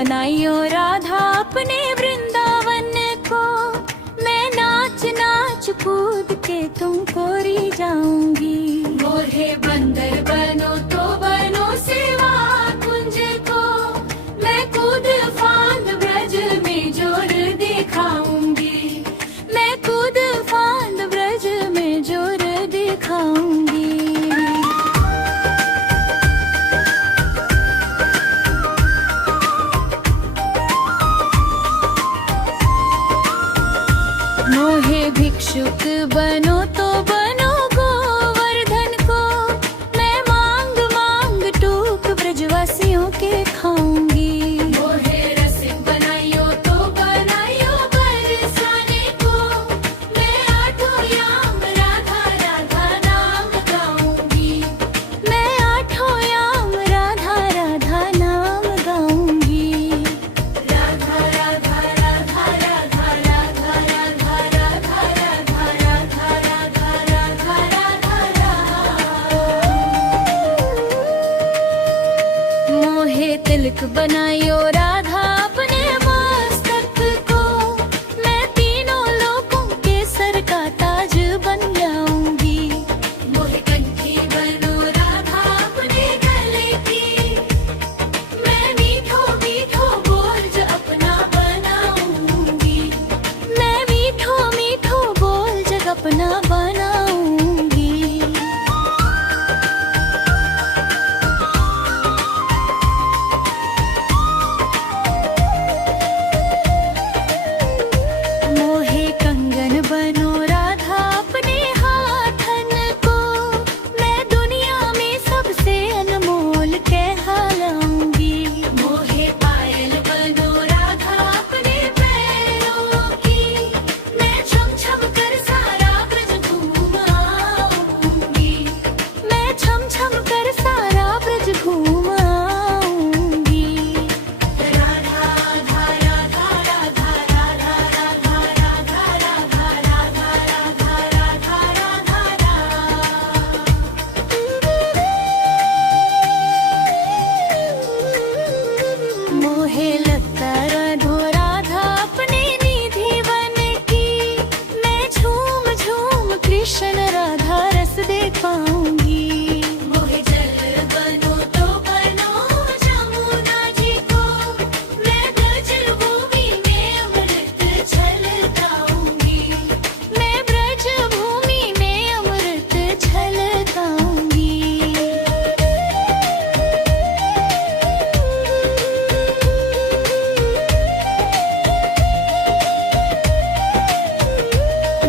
बनाइयो राधा अपने वृंदावन को। मैं नाच नाच कूद के तुमको री जाऊंगी। मोहे बंदर बनो तो बनो सेवा कुंज को। मैं कूद फांद ब्रज में जोर दिखाऊंगी। मैं कूद फांद ब्रज में जोर दिखाऊंगी। मोहे भिक्षुक बनो तो बनो गोवर्धन को। मैं मांग मांग टूक ब्रजवासियों के खाऊंगी। मोहे रसिक बनाइयो तो बनाइयो बरसाने को। मैं आठों याम राधा राधा नाम गाऊंगी। मैं आठों याम राधा राधा नाम गाऊंगी। राधा राधा राधा राधा राधा राधा राधा राधा राधा राधा राधा राधा। मोहे तिलक बनाइयो राधा अपने मस्तक को। मैं तीनों लोकों के सर का ताज बन जाऊंगी। मोहे कंठी बनो राधा अपने गले की। मैं मीठो मीठो बोल जो अपना बनाऊंगी। मैं मीठो मीठो बोल जग अपना बनाऊंगी। मोहे कंगन बनो राधा अपने हाथन को। मैं दुनिया में सबसे अनमोल कहलाऊंगी। मोहे पायल बनो राधा अपने पैरों की। मैं छम छम कर सारा ब्रज घूम आऊंगी। मैं छम छम कर सारा ब्रज घूम आऊंगी। राधा राधा राधा राधा राधा राधा राधा राधा राधा राधा राधा राधा। मोहे लगता राधो राधा अपने निधि बन की। मैं झूम झूम कृष्ण राधा रस दे पाऊंगी। मोहे जल बनो तो बनो जमुना जी को। मैं ब्रज भूमि में अमृत छलकाऊंगी। मैं ब्रज भूमि में अमृत छलकाऊंगी।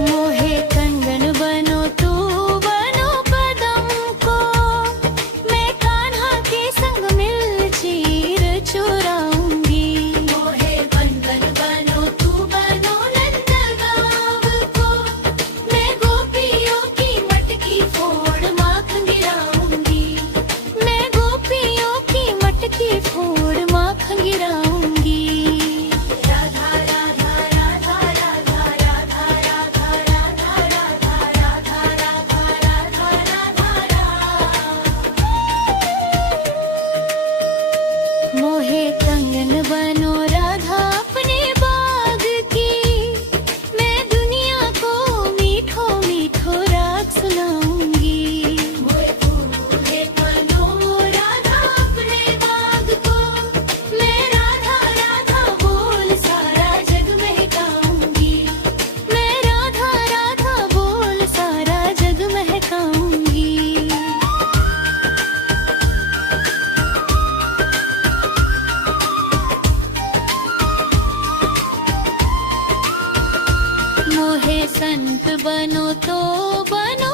मोहे कंगन बनो तो बनो पदम को। मैं कान्हा के संग मिल चीर चुराऊंगी। मोहे बंधन बनो तू बनो नंद गाँव को। मैं गोपियों की मटकी फोड़ माखन गिराऊंगी। मैं गोपियों की मटकी फोड़ माखन गिराऊंगी। राधा राधा राधा राधा राधा राधा राधा राधा राधा राधा राधा राधा। मोहे कंगन बनो राधा अपने बाग की। मैं दुनिया को मीठो मीठो राग सुनाऊंगी। मोहे फूले बनो राधा अपने बाग को। मैं राधा राधा बोल सारा जग महकाऊंगी। मैं राधा राधा बोल सारा जग महकाऊंगी। मोहे संत बनो तो बनो